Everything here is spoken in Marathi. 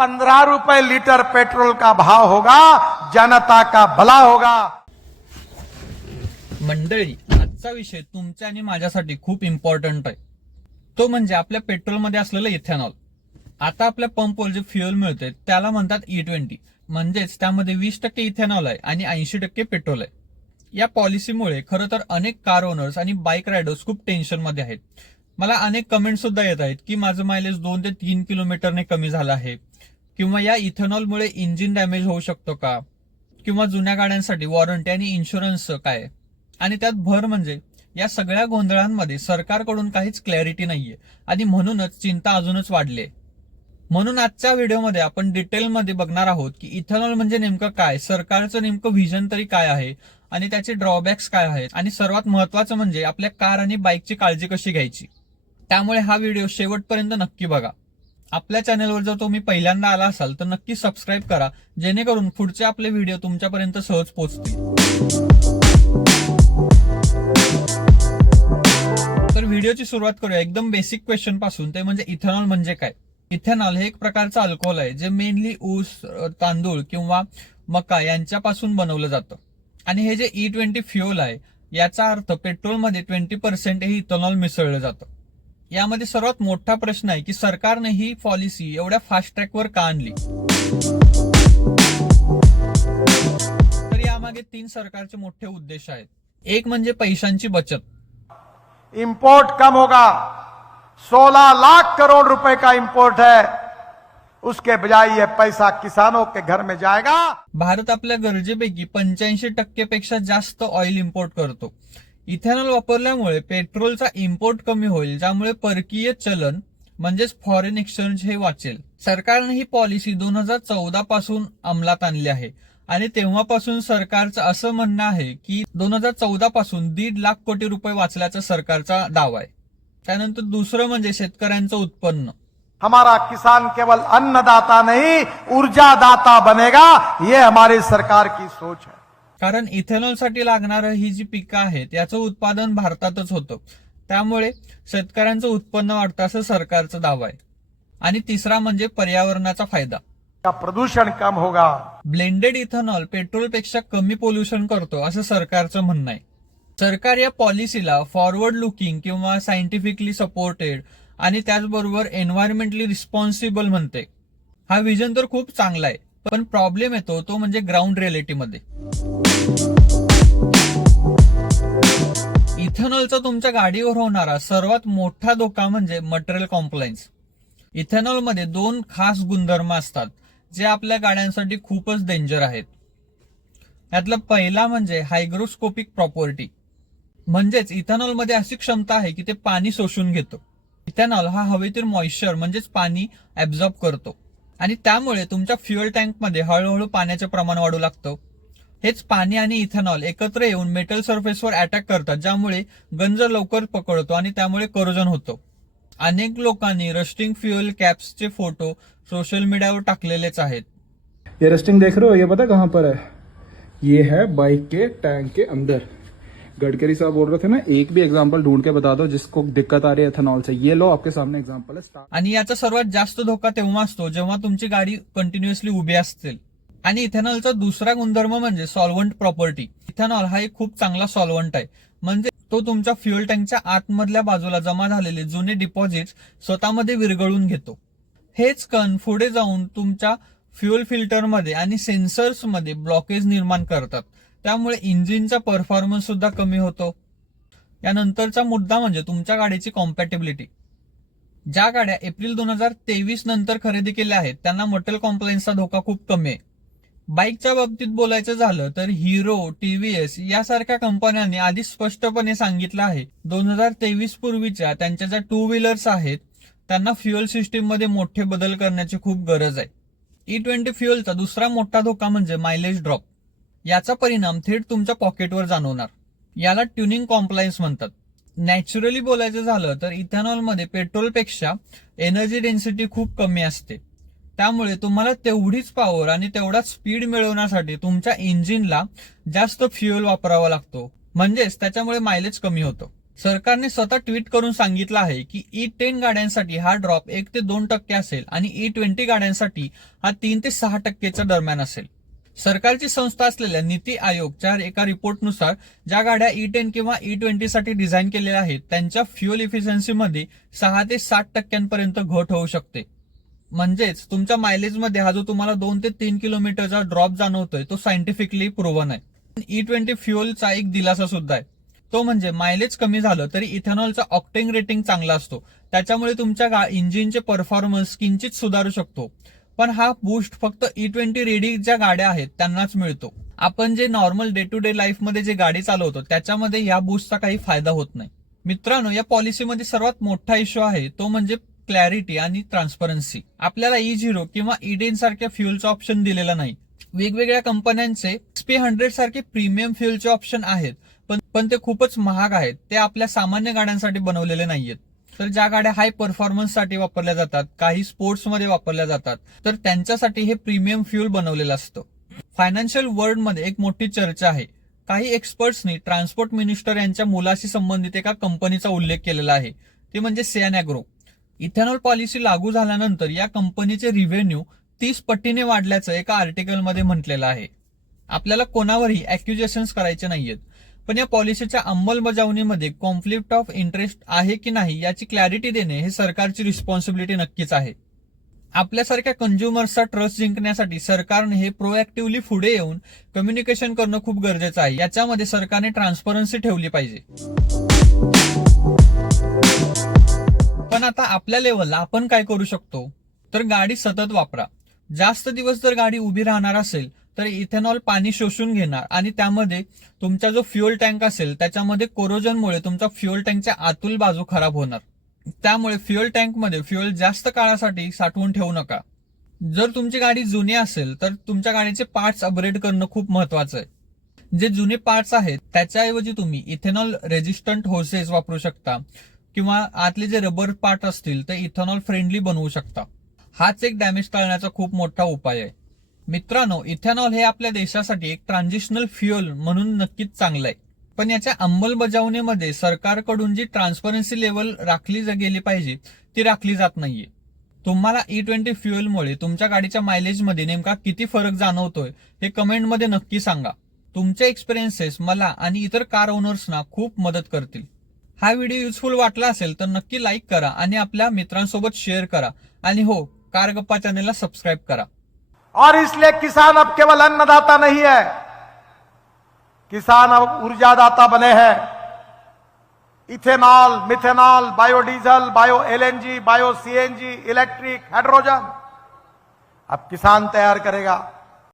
पंद्रह रुपए लीटर पेट्रोल का भाव होगा जनता का भला होगा। मंडळी आजचा विषय तुमच्या आणि माझ्यासाठी खूप इम्पॉर्टंट आहे. तो म्हणजे आपल्या पेट्रोलमध्ये असलेलं इथेनॉल. आता आपल्या पंपवर जे फ्युएल मिळते त्याला म्हणतात e ई ट्वेंटी म्हणजेच त्यामध्ये वीस टक्के इथेनॉल आहे आणि ऐंशी टक्के पेट्रोल आहे. या पॉलिसीमुळे खरं तर अनेक कार ओनर्स आणि बाईक रायडर्स खूप टेन्शनमध्ये आहेत. मला अनेक कमेंट सुद्धा येत आहेत की माझं मायलेज दोन ते तीन किलोमीटरने कमी झालं आहे. किंवा या इथेनॉलमुळे इंजिन डॅमेज होऊ शकतो का? किंवा जुन्या गाड्यांसाठी वॉरंटी आणि इन्शुरन्स काय? आणि त्यात भर म्हणजे या सगळ्या गोंधळांमध्ये सरकारकडून काहीच क्लॅरिटी नाहीये आणि म्हणूनच चिंता अजूनच वाढली आहे. म्हणून आजच्या व्हिडिओमध्ये आपण डिटेलमध्ये बघणार आहोत की इथेनॉल म्हणजे नेमकं काय सरकारचं नेमकं व्हिजन तरी काय आहे आणि त्याचे ड्रॉबॅक्स काय आहेत आणि सर्वात महत्वाचं म्हणजे आपल्या कार आणि बाईकची काळजी कशी घ्यायची. त्यामुळे हा व्हिडिओ शेवटपर्यंत नक्की बघा. आपल्या चॅनलवर जर तुम्ही पहिल्यांदा आला असाल तर नक्की सबस्क्राईब करा. जेणेकरून पुढचे आपले व्हिडिओ तुमच्यापर्यंत सहज पोहोचतील. तर व्हिडिओची सुरुवात करूया. एकदम बेसिक क्वेश्चनपासून. ते म्हणजे इथेनॉल म्हणजे काय? इथेनॉल हे एक प्रकारचं अल्कोहोल आहे जे मेनली ऊस तांदूळ किंवा मका यांच्यापासून बनवलं जातं. आणि हे जे ई ट्वेंटी फ्युअल आहे याचा अर्थ पेट्रोलमध्ये ट्वेंटी पर्सेंट हे इथेनॉल मिसळलं जातं. यामध्ये सर्वात मोठा प्रश्न आहे की सरकारने ही पॉलिसी एवढ्या फास्ट ट्रॅकवर का आणली? तर यामागे तीन सरकारचे मोठे उद्देश आहेत. एक म्हणजे पैशांची बचत. इंपोर्ट कम होगा. 16 लाख करोड़ रुपए का इंपोर्ट है. उसके बजाय ये पैसा किसानों के घर में जाएगा। भारत आपल्या गरजेपैकी पंच्याऐंशी टक्केपेक्षा जास्त ऑइल इम्पोर्ट करतो. इथेनॉल वापरल्यामुळे पेट्रोलचा इम्पोर्ट कमी होईल ज्यामुळे परकीय चलन म्हणजेच फॉरेन एक्सचेंज हे वाचेल. सरकारने ही पॉलिसी दोन हजार चौदा पासून अंमलात आणली आहे. आणि तेव्हापासून सरकारचं असं म्हणणं आहे की दोन हजार चौदा पासून दीड लाख कोटी रुपये वाचल्याचा सरकारचा दावा आहे. त्यानंतर दुसरं म्हणजे शेतकऱ्यांचं उत्पन्न. हमारा किसान केवल अन्नदाता नहीं ऊर्जा दाता बनेगा. ये हमारी सरकार की सोच है. कारण इथेनॉलसाठी लागणारं ही जी पिकं आहेत याचं उत्पादन भारतातच होतं. त्यामुळे शेतकऱ्यांचं उत्पन्न वाढतं असं सरकारचा दावा आहे. आणि तिसरा म्हणजे पर्यावरणाचा फायदा. का प्रदूषण कम होगा? ब्लेंडेड इथेनॉल पेट्रोलपेक्षा कमी पोल्युशन करतो असं सरकारचं म्हणणं आहे. सरकार या पॉलिसीला फॉरवर्ड लुकिंग किंवा सायंटिफिकली सपोर्टेड आणि त्याचबरोबर एन्व्हायरमेंटली रिस्पॉन्सिबल म्हणते. हा विजन तर खूप चांगला आहे पण प्रॉब्लेम येतो तो म्हणजे ग्राउंड रियालिटीमध्ये इथेनॉलचा तुमच्या गाडीवर होणारा सर्वात मोठा धोका म्हणजे मटेरियल कॉम्प्लायन्स इथेनॉलमध्ये दोन खास गुणधर्म असतात जे आपल्या गाड्यांसाठी खूपच डेंजर आहेत. यातला पहिला म्हणजे हायग्रोस्कोपिक प्रॉपर्टी म्हणजेच इथेनॉलमध्ये अशी क्षमता आहे की ते पाणी शोषून घेतो. इथेनॉल हा हवेतील मॉइश्चर म्हणजेच पाणी ऍब्झॉर्ब करतो. आणि त्यामुळे तुमच्या फ्युअल टँकमध्ये हळूहळू पाण्याचं प्रमाण वाढू लागतं. हेच पाणी आणि इथेनॉल एकत्र येऊन मेटल सरफेसवर अटॅक करतात ज्यामुळे गंज लवकर पकडतो आणि त्यामुळे करोजन होतं. अनेक लोकांनी रस्टिंग फ्युएल कॅप्सचे फोटो सोशल मीडियावर टाकलेलेच आहेत. ये रस्टिंग देख रहे हो? ये पता कहाँ पर है? ये है बाइक के टैंक के अंदर। गडकरी साहब बोल रहे थे ना एक भी एग्जांपल ढूंढ के बता दो जिसको दिक्कत आ रही है एथेनॉल से। ये लो आपके सामने स्टार्ट आणि याचा सर्वात जास्त धोका तेव्हा असतो जेव्हा तुमची गाडी कंटिन्युअसली उभी असतील आणि इथेनॉलचा दुसरा गुणधर्म म्हणजे सॉल्वंट प्रॉपर्टी. इथेनॉल हा एक खूप चांगला सॉल्वंट आहे. म्हणजे तो तुमच्या फ्युअल टँकच्या आतमधल्या बाजूला जमा झालेले जुने डिपॉझिट स्वतःमध्ये विरघळून घेतो. हेच कण पुढे जाऊन तुमच्या फ्युअल फिल्टरमध्ये आणि सेन्सर्समध्ये ब्लॉकेज निर्माण करतात. त्यामुळे इंजिनचा परफॉर्मन्स सुद्धा कमी होतो. यानंतरचा मुद्दा म्हणजे तुमच्या गाडीची कॉम्पॅटेबिलिटी. ज्या गाड्या एप्रिल दोन हजार तेवीस नंतर खरेदी केल्या आहेत त्यांना मटल कॉम्प्लायन्सचा धोका खूप कमी आहे. बाईकच्या बाबतीत बोलायचं झालं तर हिरो टीव्हीएस यासारख्या कंपन्यांनी आधी स्पष्टपणे सांगितलं आहे. दोन हजार तेवीस पूर्वीच्या त्यांच्या ज्या टू व्हीलर्स आहेत त्यांना फ्युएल सिस्टीममध्ये मोठे बदल करण्याची खूप गरज आहे. ई ट्वेंटी फ्युएलचा दुसरा मोठा धोका म्हणजे मायलेज ड्रॉप याचा परिणाम थेट तुमच्या पॉकेटवर जाणवणार. याला ट्युनिंग कॉम्प्लायन्स म्हणतात. नॅचरली बोलायचं झालं तर इथेनॉलमध्ये पेट्रोलपेक्षा एनर्जी डेन्सिटी खूप कमी असते. त्यामुळे तुम्हाला तेवढीच पॉवर आणि तेवढा स्पीड मिळवण्यासाठी तुमच्या इंजिनला जास्त फ्युएल वापरावा लागतो. म्हणजेच त्याच्यामुळे मायलेज कमी होतो. सरकारने स्वतः ट्विट करून सांगितलं आहे की e ई टेन गाड्यांसाठी हा ड्रॉप एक ते दोन टक्के असेल आणि e ई ट्वेंटी गाड्यांसाठी हा तीन ते सहा टक्केच्या दरम्यान असेल. सरकारची संस्था असलेल्या नीती आयोगच्या एका रिपोर्टनुसार ज्या गाड्या e ई टेन किंवा ई ट्वेंटी साठी डिझाईन केलेल्या आहेत त्यांच्या फ्युएल इफिशियन्सीमध्ये सहा ते सात टक्क्यांपर्यंत घट होऊ शकते. म्हणजेच तुमच्या मायलेजमध्ये हा जो तुम्हाला दोन ते तीन किलोमीटरचा ड्रॉप जाणवतोय तो सायंटिफिकली प्रूव्हन आहे. ई ट्वेंटी फ्युअलचा एक दिलासा सुद्धा आहे. तो म्हणजे मायलेज कमी झालं तरी इथेनॉलचा ऑक्टेंग रेटिंग चांगला असतो. त्याच्यामुळे तुमच्या इंजिनचे परफॉर्मन्स किंचित सुधारू शकतो. पण हा बूस्ट फक्त ई ट्वेंटी रेडी ज्या गाड्या आहेत त्यांनाच मिळतो. आपण जे नॉर्मल डे टू डे लाईफमध्ये जे गाडी चालवतो त्याच्यामध्ये या बूस्टचा काही फायदा होत नाही. मित्रांनो या पॉलिसीमध्ये सर्वात मोठा इश्यू आहे तो म्हणजे क्लॅरिटी आणि ट्रान्सपरन्सी आपल्याला e ई झिरो किंवा e इडेन सारख्या फ्युएलचा ऑप्शन दिलेला नाही. वेगवेगळ्या कंपन्यांचे एक्सपी हंड्रेड सारखे प्रीमियम फ्युएलचे ऑप्शन आहेत. पण पण ते खूपच महाग आहेत. ते आपल्या सामान्य गाड्यांसाठी बनवलेले नाहीयेत. तर ज्या गाड्या हाय परफॉर्मन्ससाठी वापरल्या जातात काही स्पोर्ट्समध्ये वापरल्या जातात तर त्यांच्यासाठी हे प्रीमियम फ्युल बनवलेलं असतं. फायनान्शियल वर्ल्डमध्ये एक मोठी चर्चा आहे. काही एक्सपर्ट्सनी ट्रान्सपोर्ट मिनिस्टर यांच्या मुलाशी संबंधित एका कंपनीचा उल्लेख केलेला आहे. ते म्हणजे सेन अॅग्रो इथेनॉल पॉलिसी लागू झाल्यानंतर या कंपनीचे रिव्हेन्यू तीस पटीने वाढल्याचं एका आर्टिकलमध्ये म्हटलेलं आहे. आपल्याला कोणावरही अॅक्युजेशन्स करायचे नाहीयेत. पण या पॉलिसीच्या अंमलबजावणीमध्ये कॉन्फ्लिक्ट ऑफ इंटरेस्ट आहे की नाही याची क्लॅरिटी देणे हे सरकारची रिस्पॉन्सिबिलिटी नक्कीच आहे. आपल्यासारख्या कंझ्युमर्सचा ट्रस्ट जिंकण्यासाठी सरकारने हे प्रोएक्टिव्हली पुढे येऊन कम्युनिकेशन करणं खूप गरजेचं आहे. याच्यामध्ये सरकारने ट्रान्सपरन्सी ठेवली पाहिजे. पण आता आपल्या लेवलला आपण काय करू शकतो? तर गाडी सतत वापरा. जास्त दिवस जर गाडी उभी राहणार असेल तर इथेनॉल पाणी शोषून घेणार आणि त्यामध्ये तुमचा जो फ्युअल टँक असेल त्याच्यामध्ये कोरोजनमुळे तुमचा फ्युअल टँकच्या आतूल बाजू खराब होणार. त्यामुळे फ्युअल टँकमध्ये फ्युअल जास्त काळासाठी साठवून ठेवू नका. जर तुमची गाडी जुनी असेल तर तुमच्या गाडीचे पार्ट्स अपग्रेड करणं खूप महत्वाचं आहे. जे जुने पार्ट्स आहेत त्याच्याऐवजी तुम्ही इथेनॉल रेजिस्टंट होसेस वापरू शकता. किंवा आतले जे रबर पार्ट असतील ते इथेनॉल फ्रेंडली बनवू शकता. हाच एक डॅमेज टाळण्याचा खूप मोठा उपाय आहे. मित्रांनो इथेनॉल हे आपल्या देशासाठी एक ट्रान्झिशनल फ्युएल म्हणून नक्कीच चांगलं आहे. पण याच्या अंमलबजावणीमध्ये सरकारकडून जी ट्रान्सपरन्सी लेवल राखली गेली पाहिजे ती राखली जात नाहीये. तुम्हाला e ई ट्वेंटी फ्युएलमुळे तुमच्या गाडीच्या मायलेजमध्ये नेमका किती फरक जाणवतोय हे कमेंटमध्ये नक्की सांगा. तुमचे एक्सपिरियन्सेस मला आणि इतर कार ओनर्सना खूप मदत करतील. हा व्हिडिओ युजफुल वाटला असेल तर नक्की लाईक करा आणि आपल्या मित्रांसोबत शेअर करा. आणि हो कार गप्पा चॅनेलला सबस्क्राईब करा. और इसलिए किसान अब केवल अन्नदाता नहीं है। किसान अब ऊर्जादाता बने हैं। Ethanol, methanol, biodiesel, bio LNG, bio CNG, electric, hydrogen. अब किसान तैयार करेगा।